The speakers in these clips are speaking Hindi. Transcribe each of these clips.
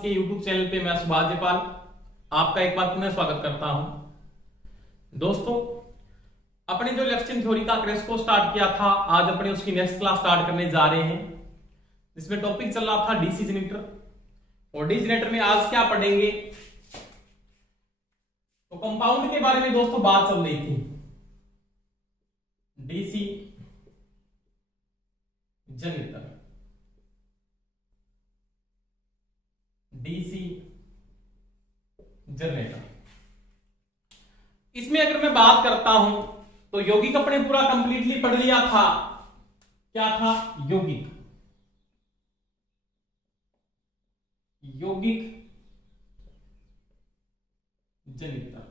क्लासेस के YouTube चैनल पे मैं सुभाष जयपाल आपका एक बार पुनः स्वागत करता हूं। दोस्तों, अपने जो इलेक्शन थ्योरी का क्रैश कोर्स स्टार्ट किया था, आज अपने उसकी नेक्स्ट क्लास स्टार्ट करने जा रहे हैं, जिसमें टॉपिक चल रहा था डीसी जनरेटर। और डीसी जनरेटर में आज क्या पढ़ेंगे, तो कंपाउंड के बारे में दोस्तों बात चल रही थी। डीसी जनरेटर, डीसी जनरेटर, इसमें अगर मैं बात करता हूं तो यौगिक अपने पूरा कंप्लीटली पढ़ लिया था। क्या था? यौगिक, यौगिक जनरेटर,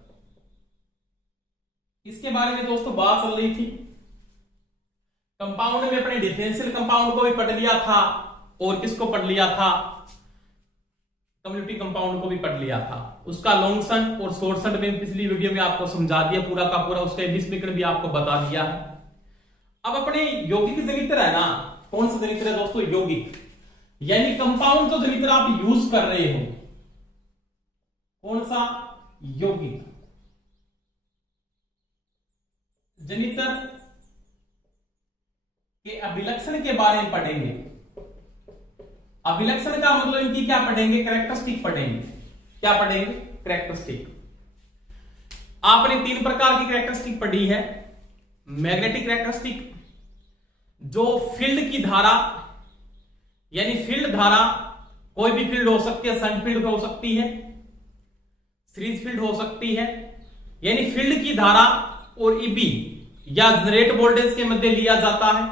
इसके बारे में दोस्तों बात चल रही थी। कंपाउंड में अपने डिफरेंशियल कंपाउंड को भी पढ़ लिया था, और किसको पढ़ लिया था? कम्युनिटी कंपाउंड को भी पढ़ लिया था। उसका लॉन्ग शंट और शॉर्ट शंट में पिछली वीडियो में आपको समझा दिया पूरा का पूरा, उसका डिस्क्रिप्शन भी आपको बता दिया है। अब अपने यौगिक जनरेटर है ना, कौन सा जनरेटर है दोस्तों? यौगिक, यानी कंपाउंड जो जनरेटर आप यूज कर रहे हो, कौन सा? यौगिक जनरेटर के अभिलक्षण के बारे में पढ़ेंगे। अभिलक्षण का मतलब इनकी क्या पढ़ेंगे? कैरेक्टरिस्टिक पढ़ेंगे। क्या पढ़ेंगे? कैरेक्टरिस्टिक। आपने तीन प्रकार की कैरेक्टरिस्टिक पढ़ी है। मैग्नेटिक कैरेक्टरिस्टिक, जो फील्ड की धारा, यानी फील्ड धारा कोई भी फील्ड हो सकती है, शंट फील्ड हो सकती है, सीरीज फील्ड हो सकती है, यानी फील्ड की धारा और ईबी या जनरेट वोल्टेज के मध्य लिया जाता है।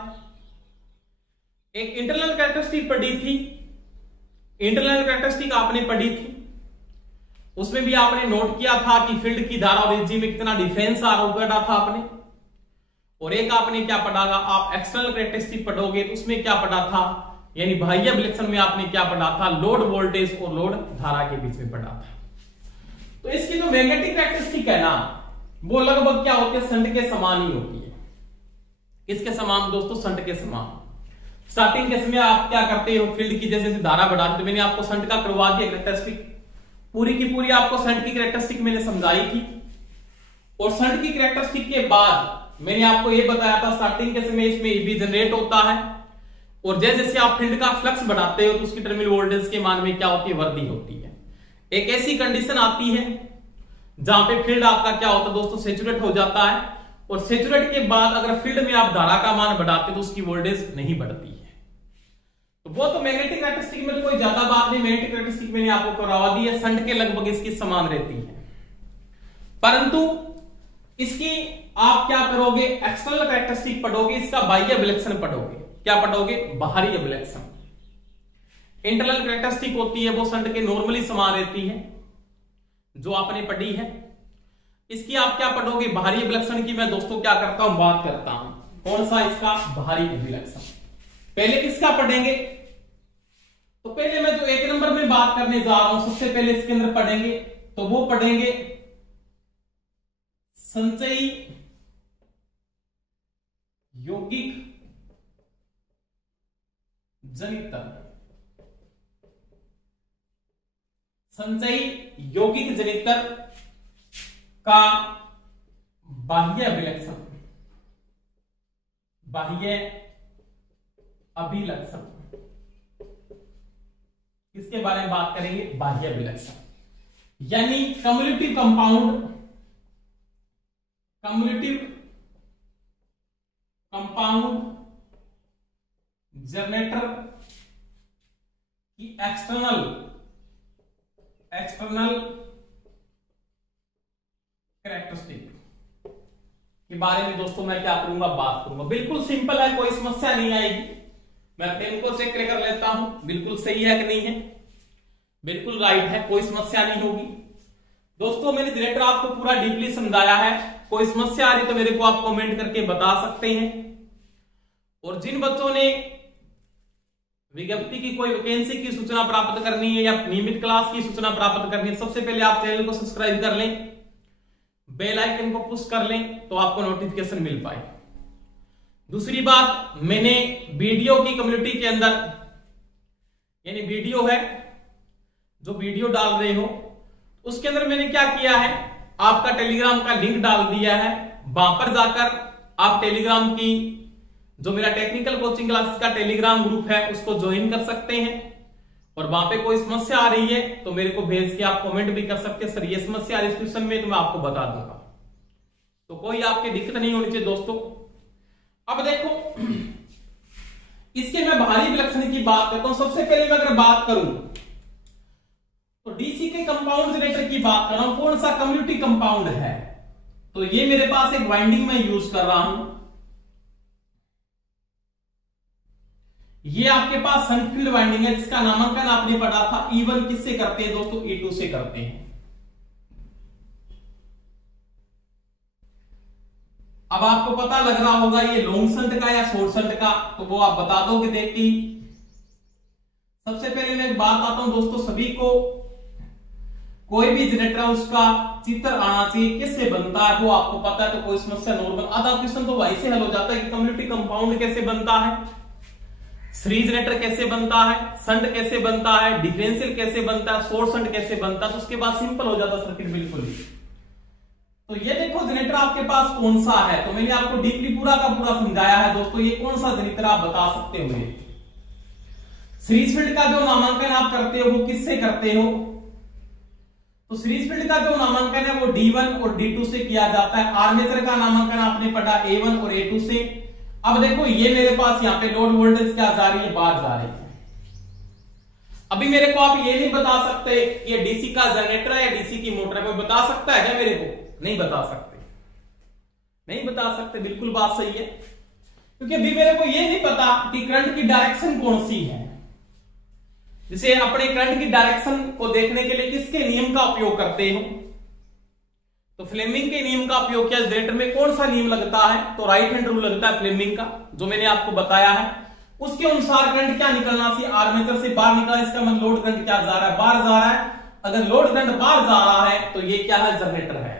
एक इंटरनल कैरेक्टरिस्टिक पढ़ी थी, इंटरनल कैरेक्टरिस्टिक आपने पढ़ी थी, उसमें भी आपने नोट किया था कि फील्ड की धारा और एनर्जी में कितना डिफरेंस पढ़ा था आपने। और एक आपने क्या पढ़ागा, आप एक्सटर्नल कैरेक्टरिस्टिक पढ़ोगे तो उसमें क्या पढ़ा था, यानी बाह्य अभिलक्षण में आपने क्या पढ़ा था? लोड वोल्टेज और लोड धारा के बीच में पढ़ा था। तो इसकी जो मैग्नेटिक कैरेक्टरिस्टिक है ना, वो लगभग क्या होती है? शंट के समान ही होती है। किसके समान दोस्तों? शंट के समान। स्टार्टिंग के समय आप क्या करते हो? फील्ड की जैसे धारा बढ़ाते, तो मैंने आपको शंट का करवा दिया कैरेक्टरिस्टिक, पूरी की पूरी आपको शंट की कैरेक्टरिस्टिक मैंने समझाई थी। और शंट की कैरेक्टरिस्टिक के बाद मैंने आपको यह बताया था, स्टार्टिंग के समय इसमें ईबी जनरेट होता है, और जैसे जैसे आप फील्ड का फ्लक्स बढ़ाते हो तो उसकी टर्मिनल वोल्टेज के मान में क्या होती है? वृद्धि होती है। एक ऐसी कंडीशन आती है जहां पे फील्ड आपका क्या होता है दोस्तों? सैचुरेट हो जाता है, और सैचुरेट के बाद अगर फील्ड में आप धारा का मान बढ़ाते तो उसकी वोल्टेज नहीं बढ़ती है। तो वो तो मैग्नेटिक कैरेक्टरिस्टिक में तो कोई ज्यादा बात नहीं, मैग्नेटिक कैरेक्टरिस्टिक मैंने आपको करवा दी है, शंट के लगभग इसकी समान रहती है। परंतु इसकी आप क्या करोगे? एक्सटर्नल कैरेक्टरिस्टिक पढ़ोगे, इसका बाह्य अभिलक्षण पढ़ोगे। क्या पढ़ोगे? बाहरी अभिलक्षण। इंटरनल कैरेक्टरिस्टिक होती है वो शंट के नॉर्मली समान रहती है, जो आपने पढ़ी है। इसकी आप क्या पढ़ोगे? बाहरी अभिलक्षण की मैं दोस्तों क्या करता हूं? बात करता हूं। कौन सा? इसका बाहरी अभिलक्षण। पहले किसका पढ़ेंगे? तो पहले मैं जो एक नंबर में बात करने जा रहा हूं, सबसे पहले इसके अंदर पढ़ेंगे, तो वो पढ़ेंगे संचयी यौगिक जनितर। संचयी यौगिक जनितर का बाह्य अभिलक्षण, बाह्य अभिलक्षण, किसके बारे में बात करेंगे? बाह्य अभिलक्षण, यानी cumulative compound, cumulative compound generator की एक्सटर्नल कैरेक्टरिस्टिक के बारे में दोस्तों मैं क्या करूंगा? बात करूंगा। बिल्कुल सिंपल है, कोई समस्या नहीं आएगी। मैं पेन को चेक कर लेता हूं, बिल्कुल सही है कि नहीं है? बिल्कुल राइट है, कोई समस्या नहीं होगी। दोस्तों मैंने जनरेटर आपको पूरा डीपली समझाया है, कोई समस्या आ रही तो मेरे को आप कमेंट करके बता सकते हैं। और जिन बच्चों ने विज्ञप्ति की कोई वैकेंसी की सूचना प्राप्त करनी है या नियमित क्लास की सूचना प्राप्त करनी है, सबसे पहले आप चैनल को सब्सक्राइब कर लें, बेल आइकन को पुश कर लें, तो आपको नोटिफिकेशन मिल पाए। दूसरी बात, मैंने वीडियो की कम्युनिटी के अंदर, यानी वीडियो है, जो वीडियो डाल रहे हो उसके अंदर मैंने क्या किया है, आपका टेलीग्राम का लिंक डाल दिया है। वहां पर जाकर आप टेलीग्राम की जो मेरा टेक्निकल कोचिंग क्लासेस का टेलीग्राम ग्रुप है उसको ज्वाइन कर सकते हैं। और वहां पे कोई समस्या आ रही है तो मेरे को भेज के आप कमेंट भी कर सकते हैं, सर ये समस्या इस क्वेश्चन में, तो मैं आपको बता दूंगा। तो कोई आपकी दिक्कत नहीं होनी चाहिए दोस्तों। अब देखो, इसके मैं बाहरी विलक्षण की बात करता हूं। सबसे पहले मैं अगर बात करूं तो डीसी के कंपाउंड जनरेटर की बात कर रहा हूं। कौन सा कम्युनिटी कंपाउंड है, तो ये मेरे पास एक वाइंडिंग में यूज कर रहा हूं। ये आपके पास सन फील्ड वाइंडिंग है, जिसका नामांकन आपने पढ़ा था E1 किससे करते हैं दोस्तों, E2 से करते हैं। अब आपको पता लग रहा होगा ये लॉन्ग शंट का या शॉर्ट शंट का, तो वो आप बता दोगे देख के। सबसे पहले मैं एक बात आता हूं दोस्तों, सभी को कोई भी जनरेटर उसका चित्र आना चाहिए, किससे बनता है वो आपको पता है, तो कोई समस्या नॉर्मल आधा क्वेश्चन तो वहीं से हल हो जाता है कि कम्युनिटी कंपाउंड कैसे बनता है, सीरीज जनरेटर कैसे बनता है, शंट कैसे बनता है, डिफरेंशियल कैसे बनता है, शॉर्ट शंट कैसे बनता है। तो उसके बाद सिंपल हो जाता सर्किट बिल्कुल ही। तो ये देखो जनरेटर आपके पास कौन सा है, तो मैंने आपको डीपली पूरा का पूरा समझाया है दोस्तों। ये कौन सा जनरेटर आप बता सकते हो। सीरीज फील्ड का जो नामांकन आप करते हो वो किससे करते हो, तो सीरीज फील्ड का जो नामांकन है वो D1 और D2 से किया जाता है। आर्मेचर का नामांकन आपने पढ़ा A1 और A2 से। अब देखो ये मेरे पास यहाँ पे लोड वोल्टेज क्या जा रही है, बाहर जा रही है। अभी मेरे को आप ये नहीं बता सकते ये डीसी का जनरेटर है या डीसी की मोटर है, कोई बता सकता है क्या मेरे को, नहीं बता सकते, नहीं बता सकते, बिल्कुल बात सही है। क्योंकि अभी मेरे को ये नहीं पता कि करंट की डायरेक्शन कौन सी है। जैसे अपने करंट की डायरेक्शन को देखने के लिए किसके नियम का उपयोग करते हो, तो फ्लेमिंग के नियम का उपयोग किया। जनरेटर में कौन सा नियम लगता है, तो राइट हैंड रूल लगता है फ्लेमिंग का, जो मैंने आपको बताया है। उसके अनुसार करंट क्या निकलना चाहिए, आर्मेचर से बाहर निकला, इसका मतलब लोड करंट क्या जा रहा है, बाहर जा रहा है। अगर लोड करंट बाहर जा रहा है तो ये क्या है, जनरेटर है।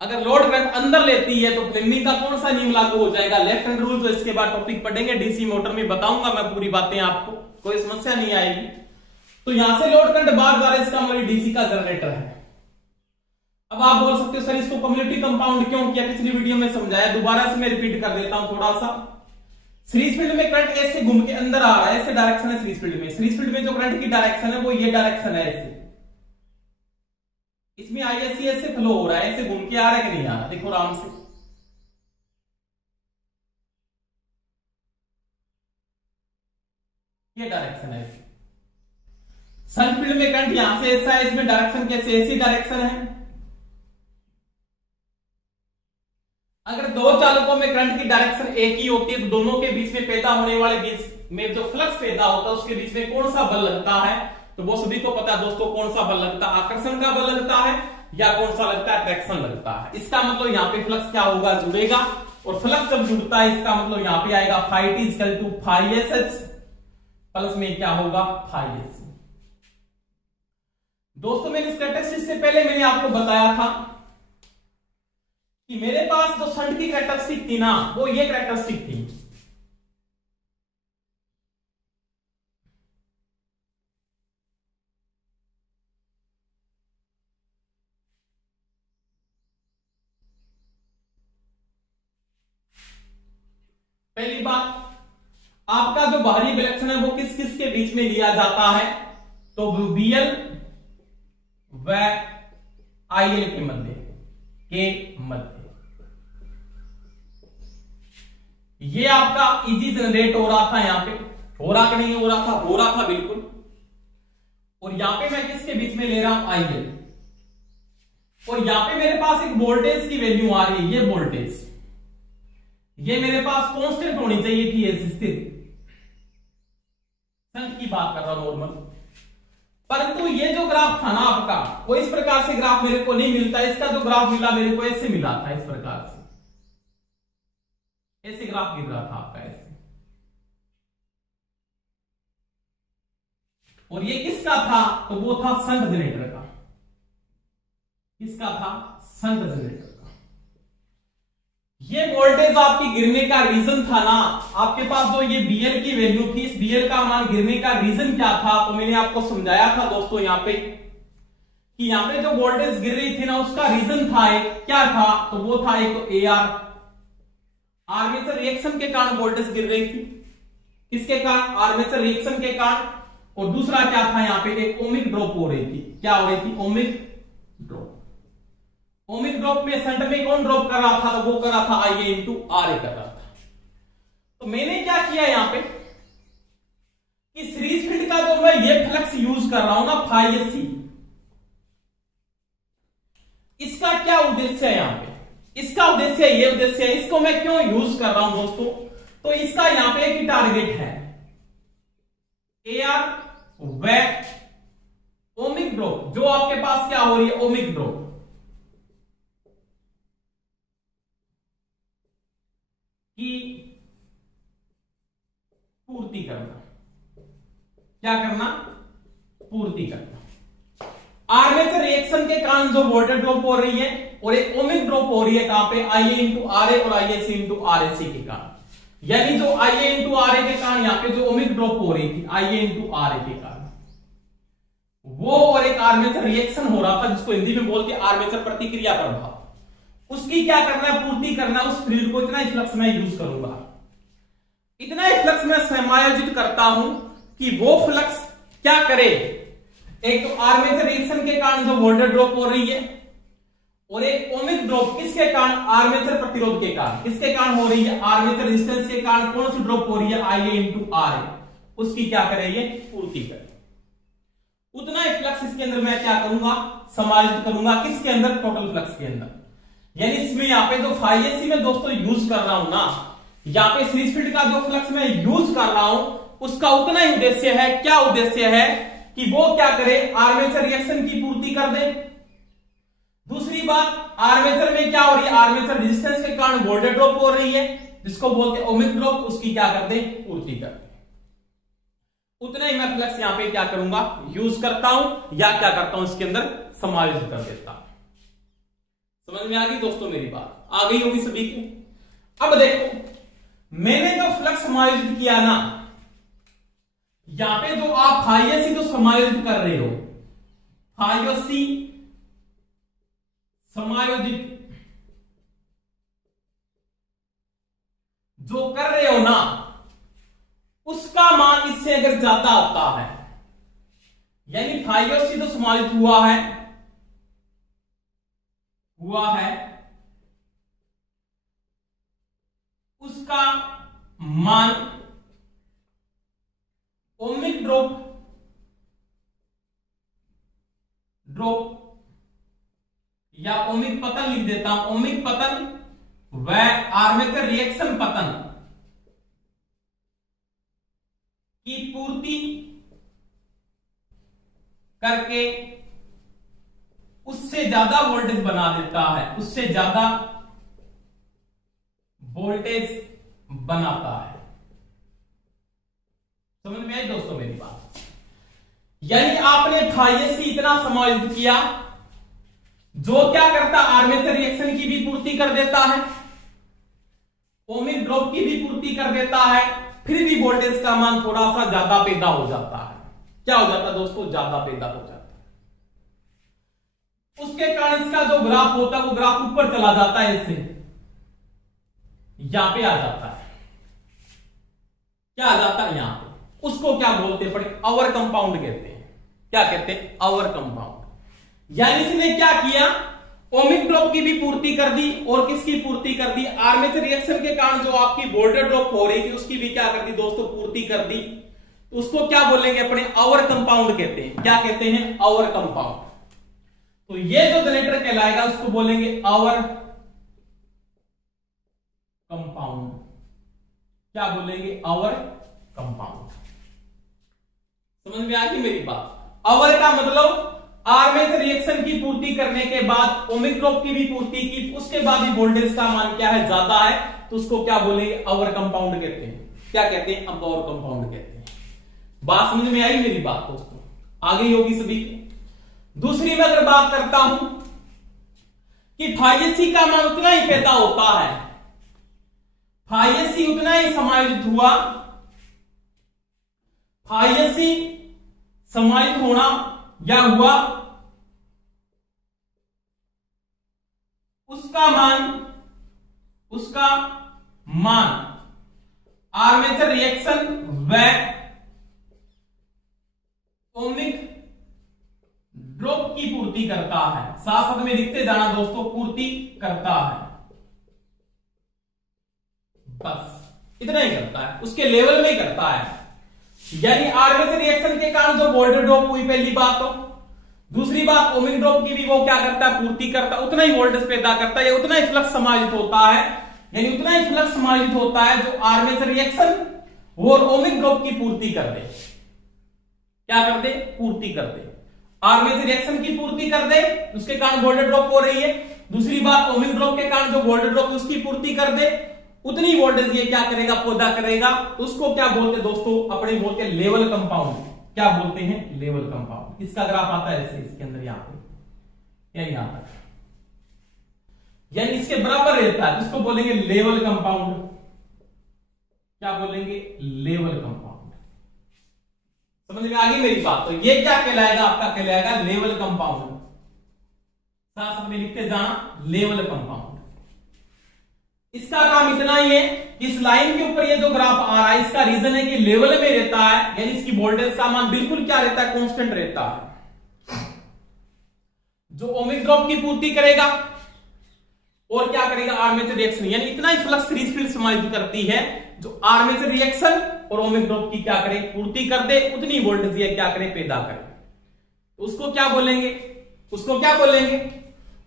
अगर लोड करंट अंदर लेती है तो फ्लेमिंग का कौन सा नियम लागू हो जाएगा, लेफ्ट हैंड रूल। तो इसके बाद टॉपिक पढ़ेंगे डीसी मोटर में, बताऊंगा मैं पूरी बातें आपको, कोई समस्या नहीं आएगी। तो यहां से लोड करंट बाहर जा रहा है, इसका मतलब डीसी का जनरेटर है। अब आप बोल सकते हो सर इसको कम्युनिटी कंपाउंड क्यों किया, पिछली वीडियो में समझाया, दोबारा से मैं रिपीट कर देता हूं थोड़ा सा। सीरीज फील्ड में करंट ऐसे घूम के अंदर आ रहा है, ऐसे डायरेक्शन है सीरीज फील्ड में। सीरीज फील्ड में जो करंट की डायरेक्शन है वो ये डायरेक्शन है, ऐसे इसमें आईएससी ऐसे फ्लो हो रहा है, ऐसे घूम के आ रहा है कि नहीं आ रहा, देखो आराम से। ये डायरेक्शन है ऐसे। शंट फील्ड में करंट यहां से ऐसा है, इसमें डायरेक्शन कैसे, ऐसी डायरेक्शन है। अगर दो चालकों में करंट की डायरेक्शन एक ही होती है तो दोनों के बीच में पैदा होने वाले बीच में जो फ्लक्स पैदा होता है उसके बीच में कौन सा बल लगता है, तो वो सभी को पता है दोस्तों कौन सा बल लगता है, आकर्षण का बल लगता है या कौन सा लगता है, अट्रैक्शन लगता है। इसका मतलब यहाँ पे फ्लक्स क्या होगा, जुड़ेगा। और फ्लक्स जब जुड़ता है इसका मतलब यहाँ पे आएगा phi t equal to phi SH, plus में क्या होगा phi S। दोस्तों मैंने इस कैरेक्टरिस्टिक से पहले मैंने आपको बताया था कि मेरे पास जो शंट की कैरेक्टरिस्टिक थी ना वो ये कैरेक्टरिस्टिक थी। पहली बात, आपका जो बाहरी विलक्षण है वो किस किस के बीच में लिया जाता है, तो BL व IL के मध्य ये आपका इजी जनरेट हो रहा था। यहां पे हो रहा कि नहीं हो रहा था, हो रहा था बिल्कुल। और यहां पे मैं किसके बीच में ले रहा हूं, IL। और यहां पे मेरे पास एक वोल्टेज की वैल्यू आ रही है, ये वोल्टेज ये मेरे पास कांस्टेंट होनी चाहिए थी, ऐसी स्थिर। शंट की बात कर रहा हूं नॉर्मल। परंतु ये जो ग्राफ था ना आपका, वो इस प्रकार से ग्राफ मेरे को नहीं मिलता। इसका जो ग्राफ मिला मेरे को ऐसे मिला था, इस प्रकार से ऐसे ग्राफ गिर रहा था आपका ऐसे। और ये किसका था, तो वो था शंट जनरेटर का। किसका था, शंट जनरेटर का। ये वोल्टेज आपकी गिरने का रीजन था ना, आपके पास जो ये BL की वैल्यू थी, इस BL का मान गिरने का रीजन क्या था, तो मैंने आपको समझाया था दोस्तों यहाँ पे कि यहाँ पे जो वोल्टेज गिर रही थी ना उसका रीजन था एक, क्या था, तो वो था एक तो AR, आर्मेचर रिएक्शन के कारण वोल्टेज गिर रही थी, किसके कारण, आर्मेचर रिएक्शन के कारण, और दूसरा क्या था यहाँ पे एक ओमिक ड्रॉप हो रही थी, क्या हो रही थी, ओमिक ड्रॉप। ओमिक ड्रॉप में सेंटर में कौन ड्रॉप कर रहा था, तो वो कर रहा था IA इंटू RA कर रहा था। तो मैंने क्या किया यहां पे कि सीरीज फील्ड का जो मैं ये फ्लक्स यूज कर रहा हूं ना φSc, इसका क्या उद्देश्य है यहां पे, इसका उद्देश्य ये उद्देश्य है, इसको मैं क्यों यूज कर रहा हूं दोस्तों, तो इसका यहां पे एक टारगेट है AR व ओमिक ड्रॉप, जो आपके पास क्या हो रही है, ओमिक ड्रॉप की पूर्ति करना, क्या करना, पूर्ति करना। आर्मेचर रिएक्शन के कारण जो वोल्टेज ड्रॉप हो रही है और एक ओमिक ड्रॉप हो रही है कहां पे, IA इंटू RA और ISC इंटू RSC के कारण, यानी जो IA इंटू RA के कारण यहाँ पे जो ओमिक ड्रॉप हो रही थी IA इंटू RA के कारण, वो और एक आर्मेचर रिएक्शन हो रहा था जिसको हिंदी में बोलते हैं आर्मेचर प्रतिक्रिया प्रभाव, उसकी क्या करना है, पूर्ति करना। उस फील्ड को इतना फ्लक्स में यूज करूंगा, इतना फ्लक्स में समायोजित करता हूं कि वो फ्लक्स क्या करे, एक तो आर्मेचर रिएक्शन के कारण जो वोल्टेज ड्रॉप हो रही है और एक ओमिक ड्रॉप किसके कारण, आर्मेचर प्रतिरोध के कारण, किसके कारण हो रही है, आर्मेचर रेजिस्टेंस के कारण कौन सी ड्रॉप हो रही है, IA इंटू RA, उसकी क्या करे, ये पूर्ति करे। उतना ही फ्लक्स इसके अंदर मैं क्या करूंगा, समायोजित करूंगा, किसके अंदर, टोटल फ्लक्स के अंदर। यानी इसमें यहाँ पे जो φSc में दोस्तों यूज कर रहा हूं ना, यहाँ पे सीरीज फील्ड का जो फ्लक्स मैं यूज कर रहा हूं उसका उतना ही उद्देश्य है, क्या उद्देश्य है कि वो क्या करे, आर्मेचर रिएक्शन की पूर्ति कर दे। दूसरी बात, आर्मेचर में क्या हो रही है, आर्मेचर रेजिस्टेंस के कारण वोल्टेज ड्रॉप हो रही है जिसको बोलते हैं ओमिक ड्रॉप, उसकी क्या कर दे, पूर्ति कर दे। उतना ही मैं फ्लक्स यहाँ पे क्या करूंगा, यूज करता हूं या क्या करता हूं, इसके अंदर समायोजित कर देता हूं। समझ में आ गई दोस्तों मेरी बात, आ गई होगी सभी को। अब देखो मैंने जो फ्लक्स समायोजित किया ना, यहां पे जो आप φSc जो समायोजित कर रहे हो, φSc समायोजित जो कर रहे हो ना, उसका मान इससे अगर ज्यादा आता है, यानी φSc जो समायोजित हुआ है उसका मान ओमिक ड्रॉप या ओमिक पतन लिख देता हूं, ओमिक पतन व आर्मेचर रिएक्शन पतन की पूर्ति करके उससे ज्यादा वोल्टेज बना देता है, उससे ज्यादा वोल्टेज बनाता है। समझ में आई दोस्तों मेरी बात, यानी आपने φSc इतना समायोजित किया जो क्या करता, आर्मेचर रिएक्शन की भी पूर्ति कर देता है, ओमिक ड्रॉप की भी पूर्ति कर देता है, फिर भी वोल्टेज का मान थोड़ा सा ज्यादा पैदा हो जाता है। क्या हो जाता है दोस्तों, ज्यादा पैदा हो जाता है। उसके कारण इसका जो ग्राफ होता है वो ग्राफ ऊपर चला जाता है, इससे यहां पे आ जाता है, क्या आ जाता है यहां पे, उसको क्या बोलते हैं, पढ़े, अवर कंपाउंड कहते हैं। क्या कहते हैं, अवर कंपाउंड। यानी इसने क्या किया, ओमिक ड्रॉप की भी पूर्ति कर दी और किसकी पूर्ति कर दी, आर्मेचर रिएक्शन के कारण जो आपकी वोल्टेज ड्रॉप हो रही थी उसकी भी क्या कर दी दोस्तों, पूर्ति कर दी। उसको क्या बोलेंगे अपने, अवर कंपाउंड कहते हैं। क्या कहते हैं, अवर कंपाउंड। तो ये जो जनरेटर कहलाएगा उसको बोलेंगे अवर कंपाउंड। क्या बोलेंगे, अवर कंपाउंड। समझ में आ गई मेरी बात। अवर का मतलब आर्मेचर रिएक्शन की पूर्ति करने के बाद ओमिक ड्रॉप की भी पूर्ति की, उसके बाद भी वोल्टेज का मान क्या है, ज्यादा है, तो उसको क्या बोलेंगे, अवर कंपाउंड कहते हैं। क्या कहते हैं, अवर कंपाउंड कहते हैं। बात समझ में आई मेरी बात दोस्तों, आ गई होगी सभी की। दूसरी में अगर बात करता हूं कि φSc का मान उतना ही पैदा होता है फाइएसी उतना ही समायोजित हुआ, फाइएसी समायोजित होना या हुआ, उसका मान आर्मेचर रिएक्शन व ओमिक ड्रॉप की पूर्ति करता है। साथ साथ में लिखते जाना दोस्तों, पूर्ति करता है, बस इतना ही करता है, उसके लेवल में ही करता है। यानी आर्मेचर रिएक्शन के कारण जो वोल्टेज ड्रॉप हुई, पहली बात तो। दूसरी बात, ओमिक ड्रॉप की भी वो क्या करता है, पूर्ति करता है, उतना ही वोल्टेज पैदा करता है, या उतना ही फ्लक्स समायोजित होता है, यानी उतना ही फ्लक्स समायोजित होता है जो आर्मेचर रिएक्शन और ओमिक ड्रॉप की पूर्ति कर दे। क्या कर दे, पूर्ति कर दे। आर्मेचर रिएक्शन की पूर्ति कर दे, उसके कारण वोल्टेज ड्रॉप हो रही है। दूसरी बात, ओमिक ड्रॉप के कारण जो वोल्टेज ड्रॉप उसकी पूर्ति कर दे, उतनी वोल्टेज ये क्या करेगा, पैदा करेगा। उसको क्या बोलते दोस्तों, अपने बोलते हैं लेवल कंपाउंड। क्या बोलते हैं, लेवल कंपाउंड। इसका ग्राफ आता है ऐसे, इसके अंदर यहां पे या यहां पर, यानी इसके बराबर रहता है, इसको बोलेंगे लेवल कंपाउंड। क्या बोलेंगे, लेवल कंपाउंड। समझ में आ गई मेरी बात। तो ये क्या कहलाएगा, आपका कहलाएगा लेवल कंपाउंड। साथ साथ में लिखते जाना, लेवल कंपाउंड। इसका काम इतना ही है कि इस लाइन के ऊपर ये जो ग्राफ आ रहा है, इसका रीजन है कि लेवल में रहता है, यानी इसकी वोल्टेज का मान बिल्कुल क्या रहता है, कांस्टेंट रहता है। जो ओमिक ड्रॉप की पूर्ति करेगा और क्या करेगा, आर्मेचर रिएक्शन, यानी इतना ही फ्लक्स सीरीज फील्ड समायोजित करती है जो आर्मेचर रिएक्शन और ओमिक ड्रॉप की क्या करे, पूर्ति कर दे, उतनी वोल्टेज ये क्या करे, पैदा करे। उसको क्या बोलेंगे, उसको क्या बोलेंगे,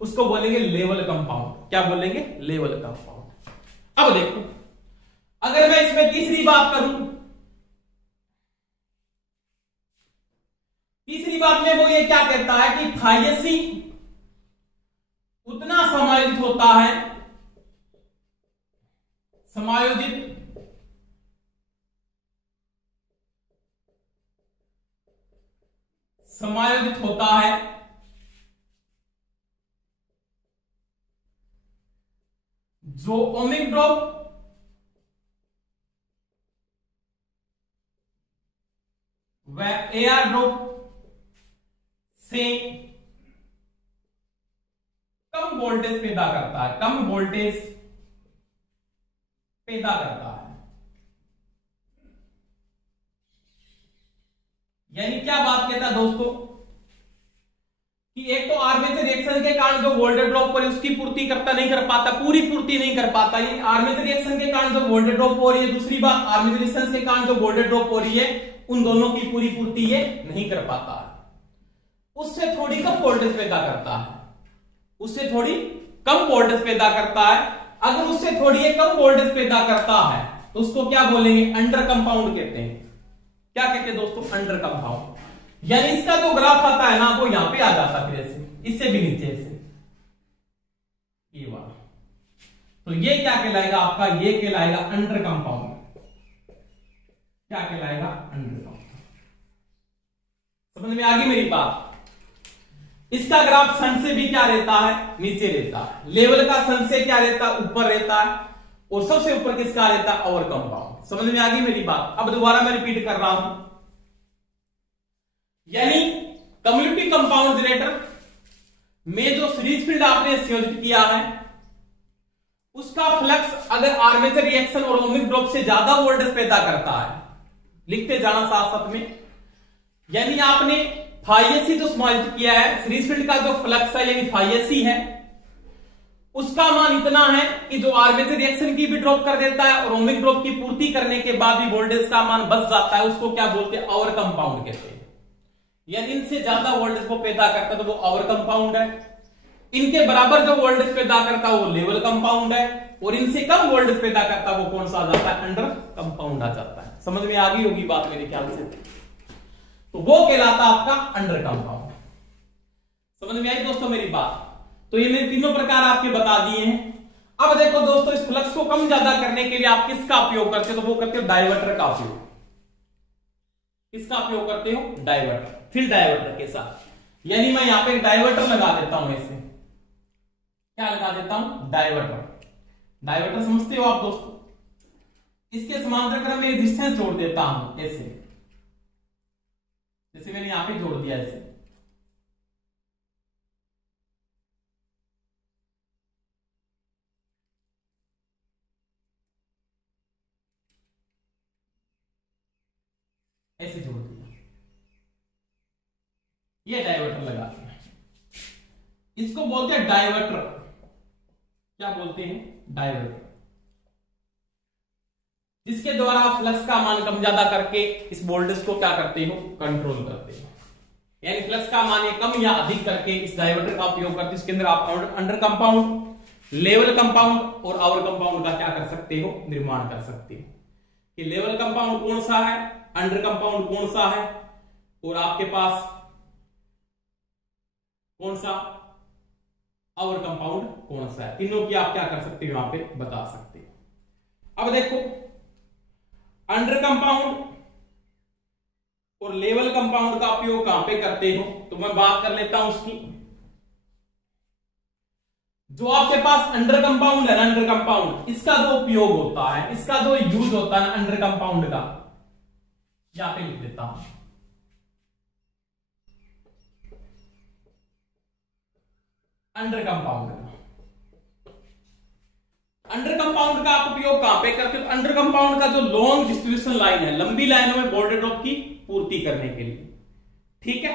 उसको बोलेंगे लेवल कंपाउंड। क्या बोलेंगे, लेवल कंपाउंड। अब देखो, अगर मैं इसमें तीसरी बात करूं, तीसरी बात में वो ये क्या कहता है कि फाइएसी उतना समायोजित होता है, समायोजित होता है जो ओमिक ड्रॉप व एआर ड्रॉप से कम वोल्टेज पैदा करता है, कम वोल्टेज पैदा करता है। यानी क्या बात कहता है दोस्तों कि एक तो आर्मेचर रिएक्शन के कारण जो वोल्टेज ड्रॉप हो रही है उसकी पूर्ति करता नहीं कर पाता, पूरी पूर्ति नहीं कर पाता। ये आर्मेचर रिएक्शन के कारण जो वोल्टेज ड्रॉप हो रही है, दूसरी बात आर्मेचर रिएक्शन के कारण जो वोल्टेज ड्रॉप हो रही है, उन दोनों की पूरी पूर्ति ये नहीं कर पाता, उससे थोड़ी कम वोल्टेज पैदा करता है, उससे थोड़ी कम वोल्टेज पैदा करता है। अगर उससे थोड़ी कम वोल्टेज पैदा करता है तो उसको क्या बोलेंगे, अंडर कंपाउंड कहते हैं। क्या कहते हैं दोस्तों, अंडर कंपाउंड। यानी इसका जो ग्राफ आता है ना, वो यहां पे आ जाता फिर ऐसे, इससे भी नीचे ऐसे, ये वाला। तो ये क्या कहलाएगा आपका, ये कहलाएगा अंडर कंपाउंड। क्या कहलाएगा, अंडर कंपाउंड। समझ में आ गई मेरी बात। इसका ग्राफ सन से भी क्या रहता है, नीचे रहता है। लेवल का सन से क्या रहता है, ऊपर रहता है। और सबसे ऊपर किसका रहता है, अवर कंपाउंड। समझ में आ गई मेरी बात। अब दोबारा मैं रिपीट कर रहा हूं, यानी कम्युनिटी कंपाउंड जनरेटर में जो सीरीज फील्ड आपने संयोजित किया है, उसका फ्लक्स अगर आर्मेचर रिएक्शन और ओमिक ड्रॉप से ज्यादा वोल्टेज पैदा करता है, लिखते जाना साथ साथ में, यानी आपने फाइएसी जो समायोजित किया है, सीरीज फील्ड का जो फ्लक्स है यानी फाइएसी है, उसका मान इतना है कि जो आर्मेचर रिएक्शन की भी ड्रॉप कर देता है और ओमिक ड्रॉप की पूर्ति करने के बाद भी वोल्टेज का मान बच जाता है, उसको क्या बोलते हैं, अवर कंपाउंड कहते हैं। यानी इनसे ज्यादा वोल्टेज को पैदा करता है तो वो अवर कंपाउंड है, इनके बराबर जो वोल्टेज पैदा करता है वो लेवल कंपाउंड है, और इनसे कम वोल्टेज पैदा करता है वो कौन सा आ जाता है, अंडर कंपाउंड आ जाता है। समझ में आ गई होगी बात मेरे ख्याल से। तो वो कहलाता आपका अंडर कंपाउंड। समझ में आई दोस्तों मेरी बात। तो ये मेरे तीनों प्रकार आपके बता दिए हैं। अब देखो दोस्तों, इस फ्लक्स को कम ज्यादा करने के लिए आप किसका उपयोग करते हो, तो वो करते हो डायवर्टर का उपयोग। किसका उपयोग करते हो, डायवर्टर, फील्ड डायवर्टर के साथ। यानी मैं यहां पे एक डायवर्टर लगा देता हूं ऐसे। क्या लगा देता हूं, डायवर्टर। डायवर्टर समझते हो आप दोस्तों, इसके समांतर क्रम में रेजिस्टेंस जोड़ देता हूं ऐसे, जैसे मैंने यहां पे जोड़ दिया ऐसे। ऐसे जोड़ दिया, ये डायवर्टर लगा दिया। इसको बोलते हैं डायवर्टर। क्या बोलते हैं? डायवर्टर। जिसके द्वारा आप फ्लक्स का मान कम ज्यादा करके इस वोल्टेज को क्या करते हो? कंट्रोल करते हो। यानी फ्लक्स का मान कम या अधिक करके इस डायवर्टर का उपयोग करते, इसके अंदर आप अंडर कंपाउंड, लेवल कंपाउंड और आवर कंपाउंड का क्या कर सकते हो? निर्माण कर सकते हो। कि लेवल कंपाउंड कौन सा है, अंडर कंपाउंड कौन सा है, और आपके पास कौन सा आवर कंपाउंड कौन सा है, तीनों की आप क्या कर सकते हो? यहां पे बता सकते हो। अब देखो, अंडर कंपाउंड और लेवल कंपाउंड का उपयोग कहां पे करते हो? तो मैं बात कर लेता हूं उसकी। जो आपके पास अंडर कंपाउंड है ना, अंडर कंपाउंड, इसका जो उपयोग होता है, इसका जो यूज होता है अंडर कंपाउंड का, यहां पे लिख देता हूं। अंडर कंपाउंड का आप उपयोग कहां पे करते हो? अंडर कंपाउंड का जो लॉन्ग डिस्ट्रीब्यूशन लाइन है, लंबी लाइनों में वोल्टेज ड्रॉप की पूर्ति करने के लिए। ठीक है,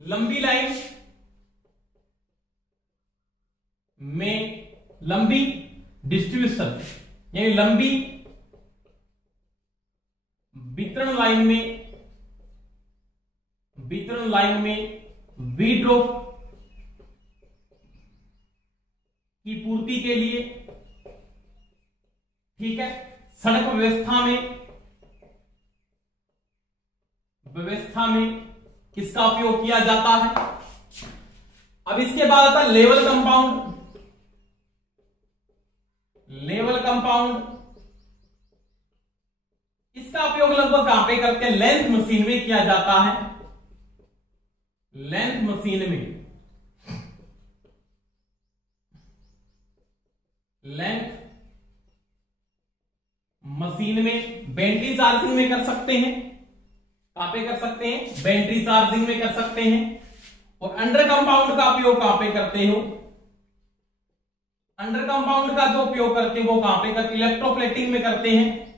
लंबी लाइन में लंबी डिस्ट्रीब्यूशन, यानी लंबी वितरण लाइन में वी ड्रॉप की पूर्ति के लिए, ठीक है, सड़क व्यवस्था में किसका उपयोग किया जाता है? अब इसके बाद आता है लेवल कंपाउंड। इसका उपयोग लगभग कहां पे करते हैं? लेंथ मशीन में किया जाता है। लेंथ मशीन में बैटरी चार्जिंग में कर सकते हैं। कहां पे कर सकते हैं? बैटरी चार्जिंग में कर सकते हैं। और अंडर कंपाउंड का उपयोग कहां पे करते हो? अंडर कंपाउंड का जो उपयोग करते हो वो कहां पे करते? इलेक्ट्रोप्लेटिंग में करते हैं।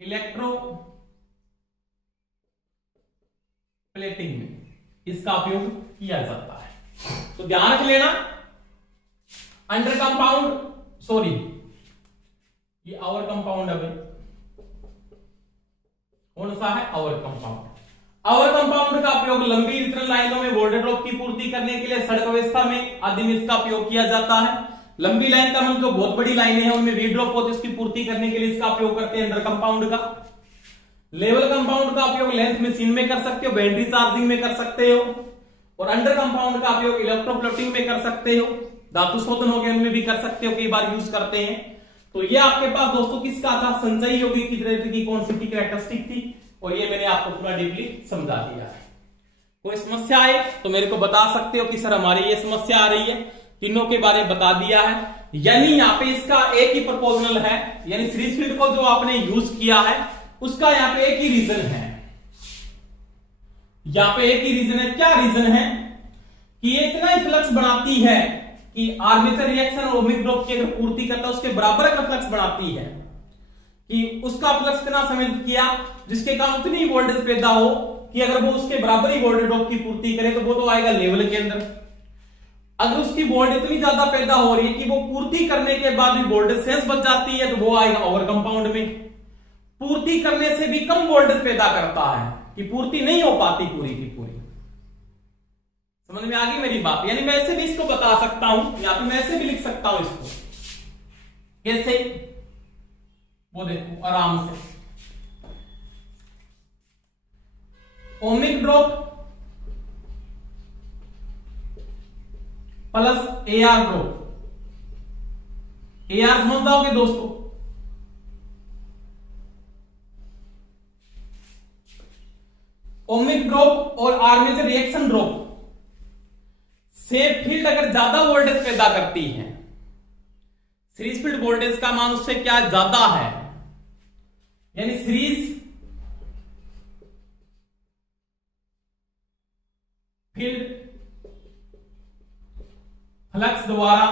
इलेक्ट्रोप्लेटिंग में इसका उपयोग किया जाता है। तो ध्यान रख लेना, अंडर कंपाउंड, सॉरी ये आवर कंपाउंड है, कौन सा है? Our compound. आवर कंपाउंड का उपयोग लंबी वितरण लाइनों में वोल्टेज ड्रॉप की पूर्ति करने के लिए, सड़क व्यवस्था में आदि में इसका उपयोग किया जाता है। लंबी लाइन का मतलब जो बहुत बड़ी लाइनें हैं उनमें वी ड्रॉप होती है, उसकी पूर्ति करने के लिए इसका उपयोग करते हैं अंडर कंपाउंड का। लेवल कंपाउंड का उपयोग लेंथ मशीन में कर सकते हो, बैटरी चार्जिंग में कर सकते हो, और अंडर कंपाउंड का उपयोग इलेक्ट्रोप्लेटिंग में कर सकते हो, धातु शोधन हो गया उनमें भी कर सकते हो, कई बार यूज करते हैं। तो ये आपके पास दोस्तों किसका था? संचयी यौगिक की कौन सी थी? कैरेक्टरिस्टिक थी। और ये मैंने आपको पूरा डीपली समझा दिया है। कोई समस्या आए तो मेरे को बता सकते हो कि सर हमारी ये समस्या आ रही है, तीनों के बारे में बता दिया है। यानी यहाँ पे इसका एक ही प्रोपोर्शनल है, यानी सीरीज फील्ड को जो आपने यूज किया है उसका यहाँ पे एक ही रीजन है। यहाँ पे एक ही रीजन है। क्या रीजन है? कि ये इतना ही फ्लक्स बनाती है कि आर्मेचर रिएक्शन और ओमिक ड्रॉप की अगर पूर्ति करता है उसके बराबर का फ्लक्स बनाती है, कि उसका फ्लक्स कितना समय किया जिसके कारण उतनी वोल्टेज पैदा हो कि अगर वो उसके बराबर ही वोल्टेज ड्रॉप की पूर्ति करे तो वो तो आएगा लेवल के अंदर। अगर उसकी वोल्टेज इतनी ज्यादा पैदा हो रही है कि वो पूर्ति करने के बाद भी वोल्टेज सेंस बच जाती है तो वो आएगा ओवर कंपाउंड में। पूर्ति करने से भी कम वोल्टेज पैदा करता है कि पूर्ति नहीं हो पाती पूरी की पूरी। समझ में आ गई मेरी बात? यानी मैं ऐसे भी इसको बता सकता हूं, या फिर मैं ऐसे भी लिख सकता हूं इसको। कैसे? वो देखो आराम से, ohmic drop plus AR drop. AR समझ जाओगे दोस्तों? ओमिक ड्रॉप और आर्मेचर रिएक्शन ड्रॉप से फील्ड अगर ज्यादा वोल्टेज पैदा करती है, सीरीज फील्ड वोल्टेज का मान उससे क्या ज्यादा है, यानी सीरीज फील्ड फ्लक्स द्वारा,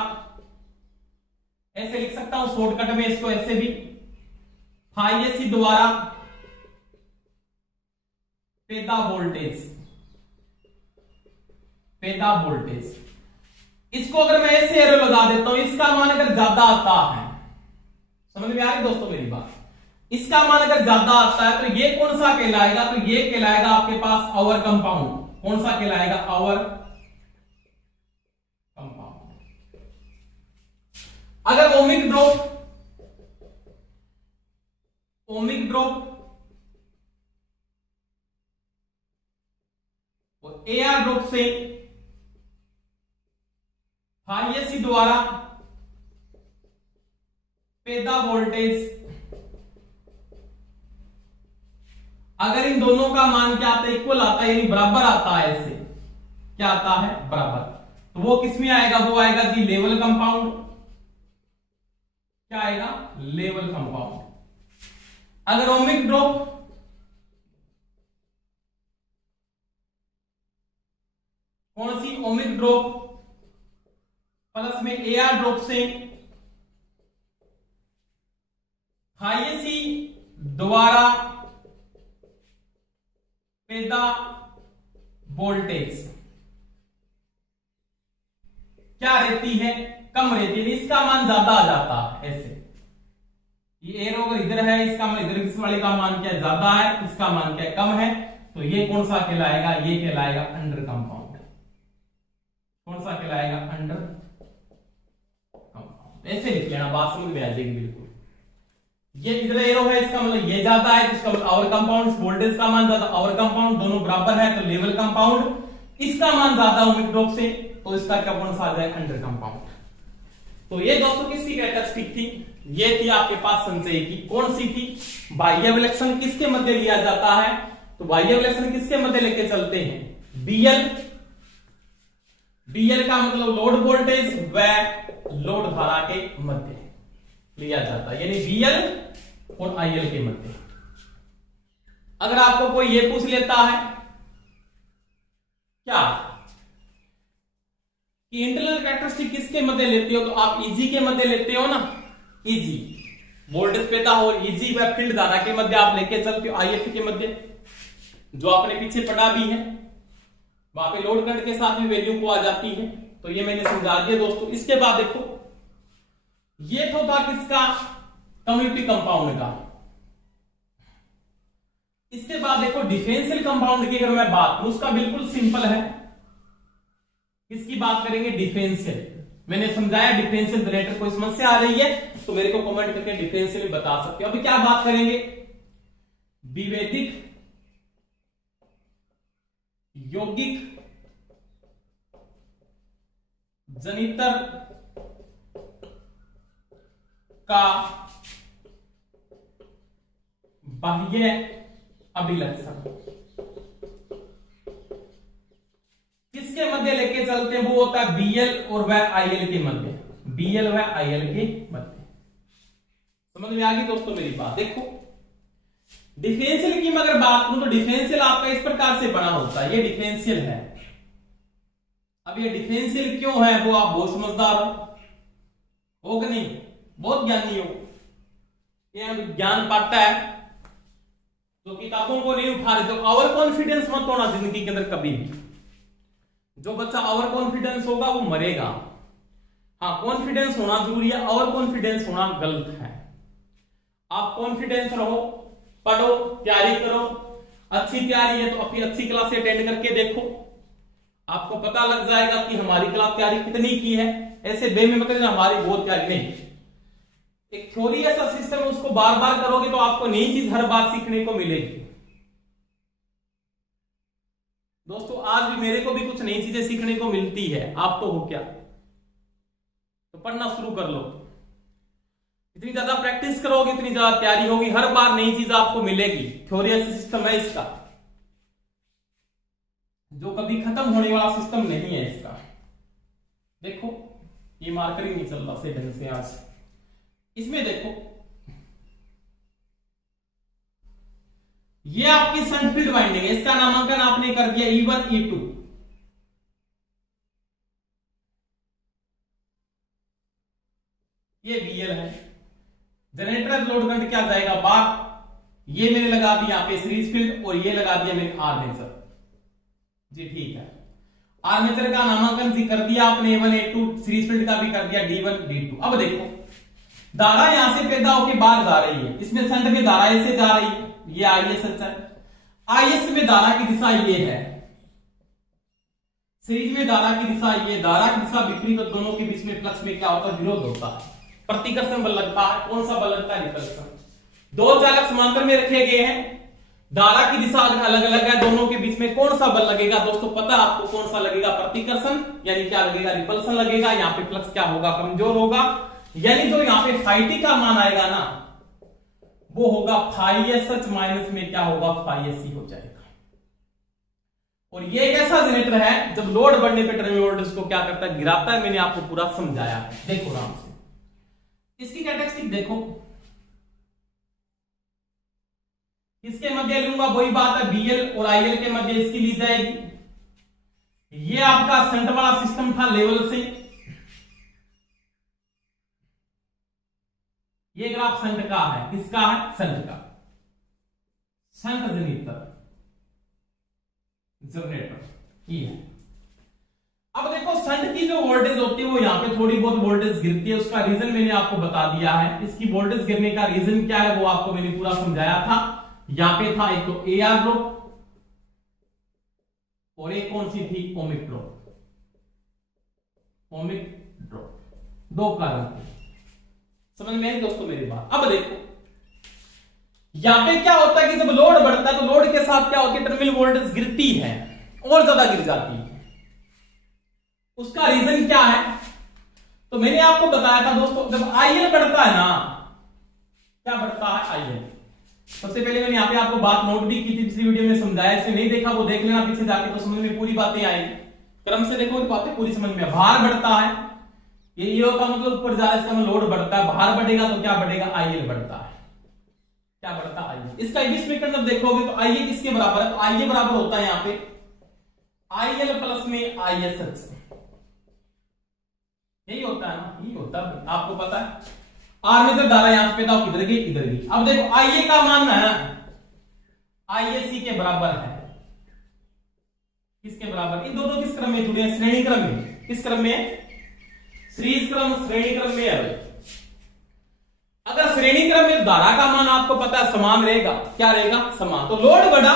ऐसे लिख सकता हूं शॉर्टकट में इसको ऐसे भी, फाई एसी द्वारा पैदा वोल्टेज, इसको अगर मैं ऐसे एरो लगा देता हूं, इसका मान अगर ज्यादा आता है, समझ में आ रही दोस्तों मेरी बात, इसका मान अगर ज्यादा आता है तो ये कौन सा कहलाएगा, तो ये कहलाएगा आपके पास आवर कंपाउंड। कौन सा कहलाएगा, आवर कंपाउंड। अगर ओमिक ड्रॉप और एआर ड्रॉप से फाई एसी द्वारा पैदा वोल्टेज, अगर इन दोनों का मान क्या आता है, इक्वल आता है, यानी बराबर आता है, ऐसे क्या आता है, बराबर, तो वो किस में आएगा, वो आएगा जी लेवल कंपाउंड। क्या आएगा, लेवल कंपाउंड। अगर ओमिक ड्रॉप कौन सी, ओमिक ड्रॉप प्लस में एआर ड्रॉप से फाई एसी द्वारा पैदा वोल्टेज क्या रहती है, कम रहती है, इसका मान ज्यादा आ जाता है। ऐसे ये एरो अगर इधर है, इसका मान इधर, इस वाले का मान क्या ज्यादा है, इसका मान क्या कम है, तो ये कौन सा कहलाएगा, ये कहलाएगा अंडर कंपाउंड। कौन सा कहलाएगा, अंडर कंपाउंड। ऐसे लिख लेना, बात समझ में आ जाएगी बिल्कुल। ये इधर एरो है, इसका मतलब ये ज्यादा है, इसका मतलब आवर कंपाउंड, वोल्टेज का मान ज्यादा, आवर कंपाउंड, दोनों बराबर है तो लेवल कंपाउंड। इसका मान ज्यादा ओमिक ड्रॉप से, तो इसका क्या कौन सा आ जाए, अंडर कंपाउंड। तो ये दोस्तों किसकी कैरेक्टरिस्टिक थी, ये थी आपके पास संचयी की। कौन सी थी, बाह्य विलक्षण किसके मध्य लिया जाता है, तो बाह्य विलक्षण किसके मध्य लेके चलते हैं, बीएल। बीएल का मतलब लोड वोल्टेज व लोड धारा के मध्य लिया जाता है, यानी बीएल और आईएल के मध्य। अगर आपको कोई ये पूछ लेता है क्या कि इंटरनल कैरेक्टरिस्टिक किसके मध्य लेते हो, तो आप इजी के मध्य लेते हो ना, इजी वोल्टेज पैदा हो, इजी व फील्ड धारा के मध्य आप लेके चलते हो, आईएफ के मध्य, जो आपने पीछे पढ़ा भी है, वहां पे लोड करंट के साथ में वैल्यू को आ जाती है। तो ये मैंने समझा दिया दोस्तों। इसके बाद देखो, ये तो था किसका, कम्युनिटी कंपाउंड का। इसके बाद देखो डिफरेंशियल कंपाउंड की अगर मैं बात करूं, उसका बिल्कुल सिंपल है। किसकी बात करेंगे, डिफरेंशियल। मैंने समझाया डिफरेंशियल जनरेटर, कोई समस्या आ रही है तो मेरे को कमेंट करके डिफरेंशियल बता सकते हो। अभी क्या बात करेंगे, विभेदिक यौगिक जनितर का बाह्य अभिलक्षण किसके मध्य लेके चलते हैं, वो होता है बीएल और वह आईएल के मध्य, बीएल व आईएल के मध्य। समझ में आ गई दोस्तों मेरी बात। देखो डिफरेंशियल की मैं अगर बात करूं तो डिफरेंशियल आपका इस प्रकार से बना होता है, ये डिफरेंशियल है। अब ये डिफरेंशियल क्यों है, वो आप बहुत समझदार हो कि नहीं, बहुत ज्ञानी हो, ये ज्ञान पाता है तो किताबों को नहीं उठा रहे। तो ओवर कॉन्फिडेंस मत होना जिंदगी के अंदर कभी भी। जो बच्चा ओवर कॉन्फिडेंस होगा वो मरेगा। हाँ, कॉन्फिडेंस होना जरूरी है, ओवर कॉन्फिडेंस होना गलत है। आप कॉन्फिडेंस रहो, पढ़ो, तैयारी करो। अच्छी तैयारी है तो अपनी अच्छी क्लास अटेंड करके देखो, आपको पता लग जाएगा कि हमारी क्लास तैयारी कितनी की है। ऐसे बे में मत कहना हमारी बहुत तैयारी नहीं। एक थ्योरी ऐसा सिस्टम है, उसको बार बार करोगे तो आपको नई चीज हर बार सीखने को मिलेगी। दोस्तों आज भी मेरे को भी कुछ नई चीजें सीखने को मिलती है, आप तो हो क्या, तो पढ़ना शुरू कर लो। इतनी ज्यादा प्रैक्टिस करोगे, इतनी ज्यादा तैयारी होगी, हर बार नई चीज आपको मिलेगी। थ्योरी ऐसा सिस्टम है इसका, जो कभी खत्म होने वाला सिस्टम नहीं है इसका। देखो ये मार्कर ही नहीं चल रहा सही ढंग से आज। इसमें देखो ये आपकी शंट फील्ड वाइंडिंग है, इसका नामांकन आपने कर दिया E1 E2। ये BL है। जनरेटर लोड करंट क्या जाएगा बाहर, ये मैंने लगा दिया यहां पे सीरीज फील्ड और ये लगा दिया मैंने आर्मेचर। जी ठीक है, आर्मेचर का नामांकन भी कर दिया आपने A1 A2, सीरीज फील्ड का भी कर दिया D1 D2। अब देखो धारा यहां से पैदा होकर बाहर जा रही है, इसमें शंट में धारा ऐसे जा रही है, ये IS है, IS में धारा की दिशा ये है, सीरीज में धारा की दिशा ये, धारा की दिशा विपरीत तो दोनों के बीच में फ्लक्स में क्या होता है, विरोध होता है, प्रतिकर्षण बल लगता है। कौन सा बल लगता है, रिपल्सन। दो चालक समांतर में रखे गए हैं, धारा की दिशा अलग अलग है, दोनों के बीच में कौन सा बल लगेगा दोस्तों, पता आपको कौन सा लगेगा, प्रतिकर्षण, यानी क्या लगेगा, रिपल्सन लगेगा। यहाँ पे फ्लक्स क्या होगा, कमजोर होगा, यानी जो यहाँ पे फाइटी का मान आएगा ना वो होगा φSH माइनस में क्या होगा, φSE हो जाएगा। और ये एक ऐसा जनरेटर है जब लोड बढ़ने पे टर्मिनल वोल्टेज को क्या करता है, गिराता है। मैंने आपको पूरा समझाया है, देखो आराम से इसकी कैरेक्टरिस्टिक देखो, इसके मध्य लूंगा वही बात है, BL और IL के मध्य इसकी ली जाएगी। ये आपका शंट वाला सिस्टम था लेवल से, ये ग्राफ शंट का है, किसका है, शंट का, शंट जनरेटर ये है। अब देखो शंट की जो वोल्टेज होती है वो यहाँ पे थोड़ी बहुत वोल्टेज गिरती है, उसका रीजन मैंने आपको बता दिया है। इसकी वोल्टेज गिरने का रीजन क्या है वो आपको मैंने पूरा समझाया था। यहां पे था एक तो AR ड्रॉप और एक कौन सी थी, ओमिक ड्रॉप, ओमिक ड्रॉप, दो कारण थे। समझ में आई दोस्तों मेरी बात। अब देखो यहां पे क्या होता है कि जब लोड बढ़ता है तो लोड के साथ क्या होती है, टर्मिनल वोल्टेज गिरती है और ज्यादा गिर जाती है। उसका रीजन क्या है, तो मैंने आपको बताया था दोस्तों, जब IL बढ़ता है ना, क्या बढ़ता है IL। सबसे पहले मैंने यहाँ पे आपको बात नोट भी की थी, पिछली वीडियो में समझाया, इसे नहीं देखा वो देख लेना पीछे जाके, तो समझ में पूरी बातें आएंगी। क्रम से देखो बातें पूरी समझ में। भार बढ़ता है, ये का मतलब ऊपर जा रहा है, इसका मतलब लोड बढ़ता है। भार बढ़ेगा तो क्या बढ़ेगा, IL बढ़ता है। क्या बढ़ता है, IL। इसका इस मतलब देखोगे तो IA किसके बराबर है, तो IA बराबर होता है यहाँ पे IL प्लस में ISH। यही होता है ना, यही होता है, आपको पता है। आर्मेचर धारा यहां से पैदा हो, किधर गई, इधर गई। अब देखो IA का मान है ISC के बराबर है, किसके बराबर, इन दोनों किस क्रम में जुड़े हैं, श्रेणी क्रम में। किस क्रम में, सीरीज क्रम, श्रेणी क्रम में है। अगर श्रेणी क्रम में धारा का मान आपको पता है समान रहेगा, क्या रहेगा, समान। तो लोड बढ़ा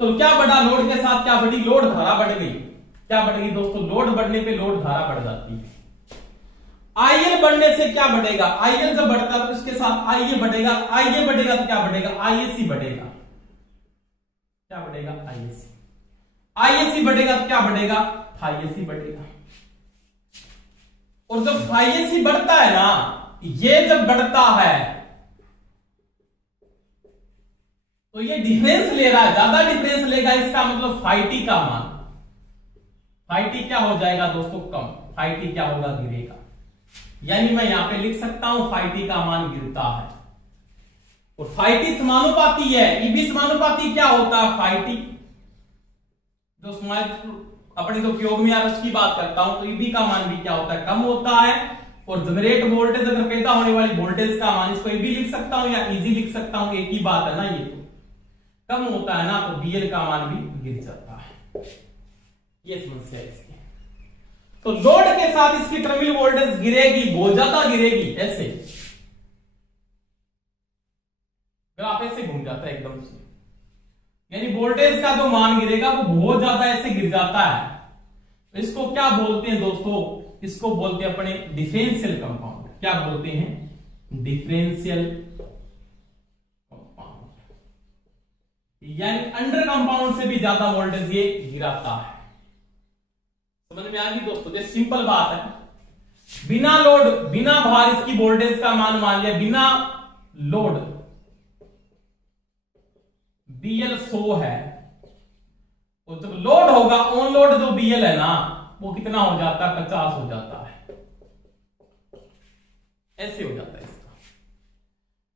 तो क्या बढ़ा, लोड के साथ क्या बढ़ी, लोड धारा बढ़ गई। क्या बढ़ गई दोस्तों, लोड बढ़ने पे लोड धारा बढ़ जाती है। IL बढ़ने से क्या बढ़ेगा, IL जब बढ़ता है तो इसके साथ IA बढ़ेगा, IA बढ़ेगा तो क्या बढ़ेगा, ISC बढ़ेगा। क्या बढ़ेगा, ISC। ISC बढ़ेगा तो क्या बढ़ेगा, ISC बढ़ेगा। और जब ISC बढ़ता है ना, ये जब बढ़ता है तो ये डिफरेंस ले रहा है, ज्यादा डिफरेंस लेगा, इसका मतलब फाइटी का मान, फाइटी क्या हो जाएगा दोस्तों, कम। फाइटी क्या होगा, गिरेगा। यानी मैं यहां पे लिख सकता हूं फाइटी का मान गिरता है। और फाइटी समानुपाती है, EB समानुपाती क्या होता है, फाइटी जो अपने तो उपयोग में यार उसकी बात करता हूं, तो EB का मान भी क्या होता है, कम होता है। और जनरेट वोल्टेज अगर पैदा होने वाली वोल्टेज का मान, इसको EB लिख सकता हूं या EG लिख सकता हूं, एक ही बात है ना, ये तो कम होता है ना, तो BL का मान भी गिर जाता है। ये समस्या है। तो लोड के साथ इसकी टर्मिनल वोल्टेज गिरेगी, बहुत ज्यादा गिरेगी, ऐसे ग्राफ ऐसे घूम जाता है एकदम से, यानी वोल्टेज का जो मान गिरेगा वो बहुत ज्यादा ऐसे गिर जाता है। तो इसको क्या बोलते हैं दोस्तों, इसको बोलते हैं अपने डिफरेंशियल कंपाउंड। क्या बोलते हैं, डिफरेंशियल कंपाउंड, यानी अंडर कंपाउंड से भी ज्यादा वोल्टेज ये गिराता है। समझ में आ गई दोस्तों, ये सिंपल बात है। बिना लोड, बिना भार इसकी वोल्टेज का मान लिया, बिना लोड BL 100 है, और जब लोड होगा, ऑन लोड जो BL है ना, वो कितना हो जाता है, 50 हो जाता है। ऐसे हो जाता है इसका।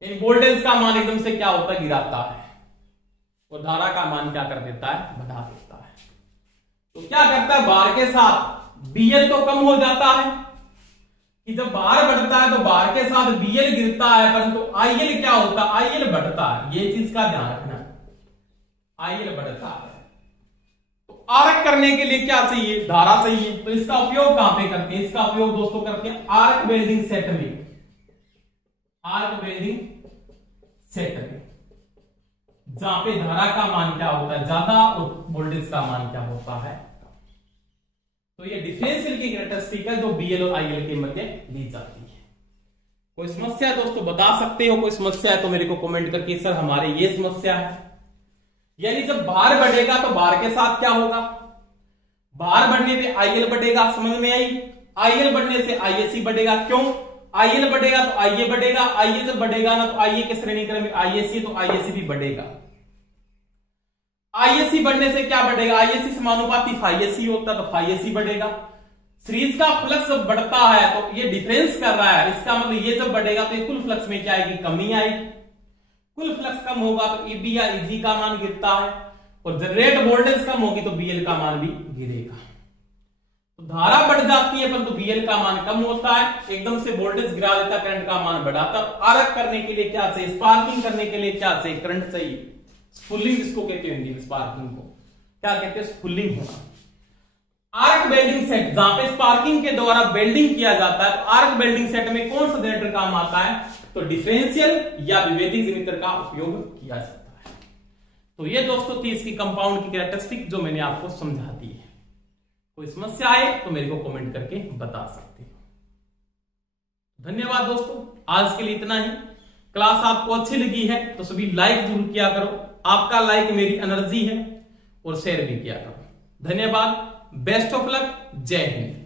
लेकिन वोल्टेज का मान एकदम से क्या होता है, गिराता है, और धारा का मान क्या कर देता है, बढ़ा देता है। तो क्या करता है, बार के साथ बीएल तो कम हो जाता है कि जब बार बढ़ता है तो बार के साथ बीएल गिरता है, परंतु आईएल क्या होता है, आईएल बढ़ता है। ये चीज का ध्यान रखना, आईएल बढ़ता है। तो आर्क करने के लिए क्या चाहिए, धारा चाहिए। तो इसका उपयोग कहां पे करते हैं, इसका उपयोग दोस्तों करते हैं आर्क वेल्डिंग सेट में, आर्क वेल्डिंग सेट में, जहां पे धारा का मान क्या होता है, ज्यादा, और वोल्टेज का मान क्या होता है। तो ये डिफरेंशियल की कैरेक्टरिस्टिक है जो बीएल और आईएल के मध्य ली जाती है। कोई समस्या है दोस्तों बता सकते हो, कोई समस्या है तो मेरे को कमेंट करके सर हमारे ये समस्या है। यानी जब भार बढ़ेगा तो भार के साथ क्या होगा, भार बढ़ने पे आईएल बढ़ेगा, समझ में आई। आईएल बढ़ने से आईएससी बढ़ेगा, क्यों, आईएल बढ़ेगा तो आईए बढ़ेगा, आईए जब बढ़ेगा ना तो आईए के श्रेणी क्रम में आईएससी, तो आईएससी भी बढ़ेगा। आईएससी बढ़ने से क्या बढ़ेगा, आईएससी समानुपाती फाईएससी होता है तो फाईएससी बढ़ेगा। सीरीज का फ्लक्स जब बढ़ता है तो ये डिफरेंस कर रहा है, इसका मतलब ये जब बढ़ेगा तो ये कुल फ्लक्स में क्या आएगी, कमी आएगी। कुल फ्लक्स कम होगा तो ईबी या ईजी का मान गिरता है, और जनरेट वोल्टेज कम होगी तो बीएल का मान भी गिरेगा। तो धारा बढ़ जाती है परंतु बीएल का मान कम होता है, एकदम से वोल्टेज गिरा देता, करंट का मान बढ़ाता। आरक करने के लिए क्या चाहिए, स्पार्किंग करने के लिए क्या चाहिए, करंट चाहिए। स्फुलिंग जिसको कहते हैं हिंदी में, स्पार्किंग को क्या कहते हैं, स्फुलिंग होना। आर्क वेल्डिंग सेट, जहां पे स्पार्किंग के द्वारा वेल्डिंग किया जाता है, तो आर्क वेल्डिंग सेट में कौन सा जनरेटर काम आता है, तो डिफरेंशियल या विभेदक जनरेटर का उपयोग किया जाता है। तो ये दोस्तों थी इसकी कंपाउंड की कैरेक्टरिस्टिक जो मैंने आपको समझा दी है। कोई समस्या आए तो मेरे को कमेंट करके बता सकते हो। धन्यवाद दोस्तों, आज के लिए इतना ही। क्लास आपको अच्छी लगी है तो सभी लाइक जरूर किया करो, आपका लाइक मेरी एनर्जी है, और शेयर भी किया करो। धन्यवाद, बेस्ट ऑफ लक, जय हिंद।